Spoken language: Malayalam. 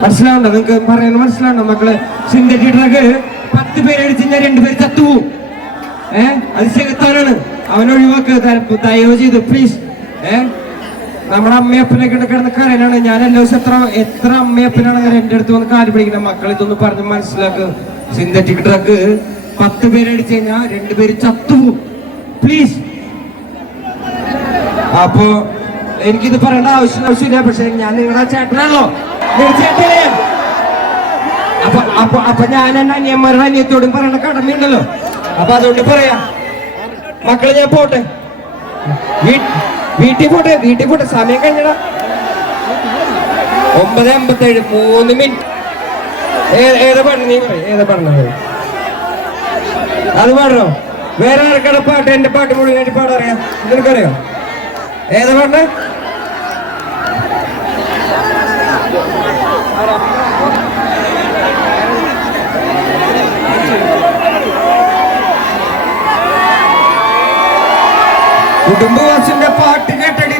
മനസ്സിലാവണ്ടോ നിങ്ങൾക്ക് പറയുന്നത് മനസ്സിലാവണ്ട മക്കൾ? സിന്തറ്റിക് ഡ്രഗ് പത്ത് പേര് ഞാൻ രണ്ടുപേര് ചത്തുപോകും ഏ? അത് ത- ദയവ് ചെയ്ത് പ്ലീസ് ഏ? നമ്മുടെ അമ്മയപ്പനൊക്കെ കിടന്ന് കരനാണ് ഞാൻ എല്ലാ ദിവസം എത്ര എത്ര അമ്മയപ്പനാണ് എന്റെ അടുത്ത് വന്ന് കാൽ പിടിക്കണം. മക്കളെ ഇതൊന്ന് പറഞ്ഞ് മനസ്സിലാക്കുക സിന്തറ്റിക് ഡ്രഗ് പത്ത് പേര് അടിച്ചു കഴിഞ്ഞാൽ രണ്ടുപേര് ചത്തുപോകും പ്ലീസ് അപ്പോ എനിക്കിത് പറയേണ്ട ആവശ്യം ആവശ്യമില്ല പക്ഷെ ഞാൻ നിങ്ങളുടെ ചേട്ടനാണല്ലോ ചേട്ടനെ. അപ്പൊ അപ്പൊ അപ്പൊ ഞാൻ എന്റെ അനിയന്മാരുടെ അനിയത്തോടും പറയേണ്ട കടമയുണ്ടല്ലോ. അപ്പൊ അതുകൊണ്ട് പറയാ. മക്കളെ ഞാൻ പോട്ടെ. വീട്ടിൽ പോട്ടെ വീട്ടിൽ പോട്ടെ. സമയം കഴിഞ്ഞടാ. ഒമ്പത് അമ്പത്തേഴ് മൂന്ന് മിനിറ്റ്. ഏതാ പാടുന്നത് നീ ഏതാ പാടുന്നത് അത് പാടണോ? വേറെ ആർക്കാണ് പാട്ട്? എന്റെ പാട്ട് മുഴുവനായിട്ട് പാടറിയാം നിനക്കറിയോ? ഏതാ പാടണേ? കുടുംബവാസിന്റെ പാട്ട് കേട്ടടി.